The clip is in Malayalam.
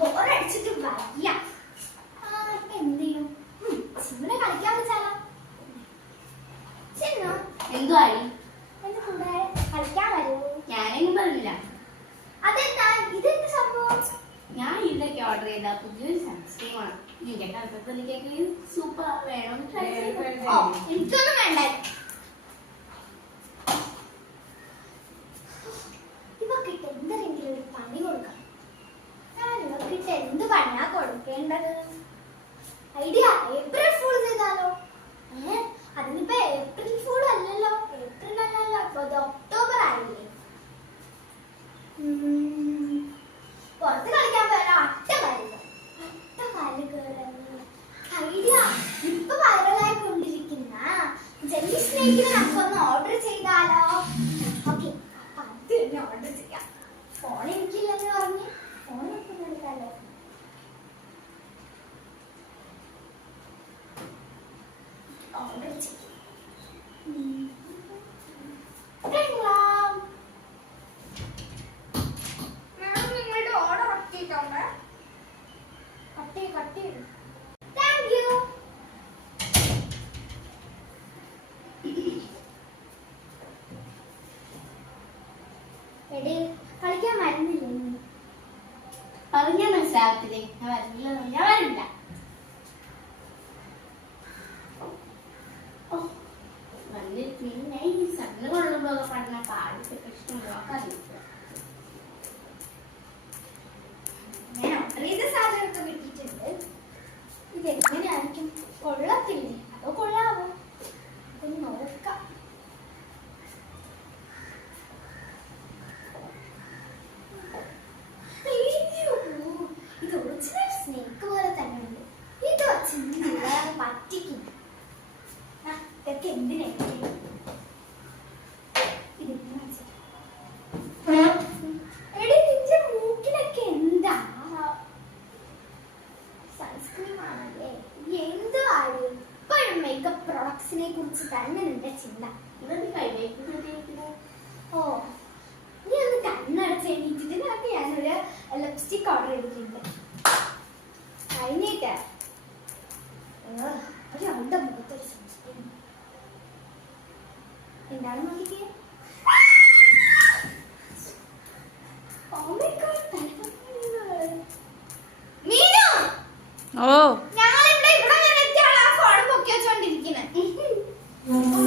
ബോറടിച്ചിട്ട് വയ്യ. എന്ത് ചെയ്യും? ചിമ്മിനെ കളിക്കാൻ വെച്ചാലോ? ചിന്നു എന്തുവായി? എന്റെ കൂടെ കളിക്കാൻ വരുമോ? ഞാനെങ്കിലും പറഞ്ഞില്ല. അതെന്താ ഇതെന്ത് സംഭവം? ഞാൻ ഇതൊക്കെ ഓർഡർ ചെയ്ത പുതിയൊരു സൺസ്ക്രീം ആണ്. നിന്റെ കൽപ്പത്തിലേക്ക് സൂപ്പർ വേണം. എനിക്കൊന്നും വേണ്ട. ഇവക്കിട്ട് എന്തെങ്കിലും ഒരു പണി കൊടുക്കണം. ഞാൻ ഇവക്കിട്ട് എന്ത് പണിയാ കൊടുക്കേണ്ടത്? ഐഡിയ, ഏപ്രിൽ ഫൂൾ ചെയ്താലോ? അതിനിപ്പോ ഏപ്രിൽ ഫൂൾ അല്ലല്ലോ, ഏപ്രിൽ അല്ലല്ലോ, ഇപ്പൊ ഒക്ടോബർ ആയില്ലേ. പുറത്ത് കളിക്കാൻ പോയാലോ? അട്ടകാല് ഐഡിയ, ഇപ്പൊ വൈറലായി കൊണ്ടിരിക്കുന്ന ജെല്ലി സ്നേക്കിനെ നമുക്കൊന്ന് ഓർഡർ ചെയ്താലോ? ഓക്കെ, അപ്പൊ അത് തന്നെ ഓർഡർ ചെയ്യാം. ഫോൺ എനിക്കില്ലെന്ന് പറഞ്ഞ് ഫോൺ ഒക്കെ എടുക്കാലോ. ഓർഡർ ചെയ്യാം. നിങ്ങളുടെ ഓർഡർ ഒട്ടിയിട്ടുണ്ട്. കട്ട് ചെയ്തു. Thank you. എടേ, കളിക്കാൻ വരുന്നില്ലേ? പറഞ്ഞാൽ മനസ്സിലാകത്തില്ലേ? ഞാൻ വരില്ല, ഞാൻ വരില്ല. പിന്നെ ഈ സണ്ണ് കൊള്ളുമ്പോ പഠന പാടിച്ച പ്രശ്നം അറിയില്ല. ഞാൻ ഓർഡർ ചെയ്ത സാധനമൊക്കെ കിട്ടിയിട്ടുണ്ട്. ഇതെങ്ങനെയായിരിക്കും? കൊള്ളത്തില്ലേ അതോ കൊള്ളാവോ? ഒന്ന് നോക്കാം. ഇത് ഒറിജിനൽ സ്നേക്ക് പോലെ തന്നെ ഉണ്ട്. ഇത് വെച്ച് പറ്റിക്കും. ഇതൊക്കെ എന്തിനായിരിക്കും? എടി, നിന്റെ മൂക്കിലൊക്കെ എന്താ? സൺസ്ക്രീം ആണല്ലേ? എന്ത് കാര്യം? ഇപ്പോഴും മേക്കപ്പ് പ്രോഡക്ട്സിനെ കുറിച്ച് തന്നെ നിന്റെ ചിന്ത. ഇവർക്ക് കൈവേക്കുന്നത്. ഓ, നീ ഒന്ന് കണ്ണടച്ച് എണീറ്റിട്ട് നിനക്ക് ഞാനൊരു ലിപ്സ്റ്റിക് ഓർഡർ ചെയ്തിട്ടുണ്ട്. കഴിഞ്ഞിട്ട് ഒരാളുടെ മുഖത്തൊരു സൺസ്ക്രീം. എന്താണ് നോക്കിക്കേ? ഓ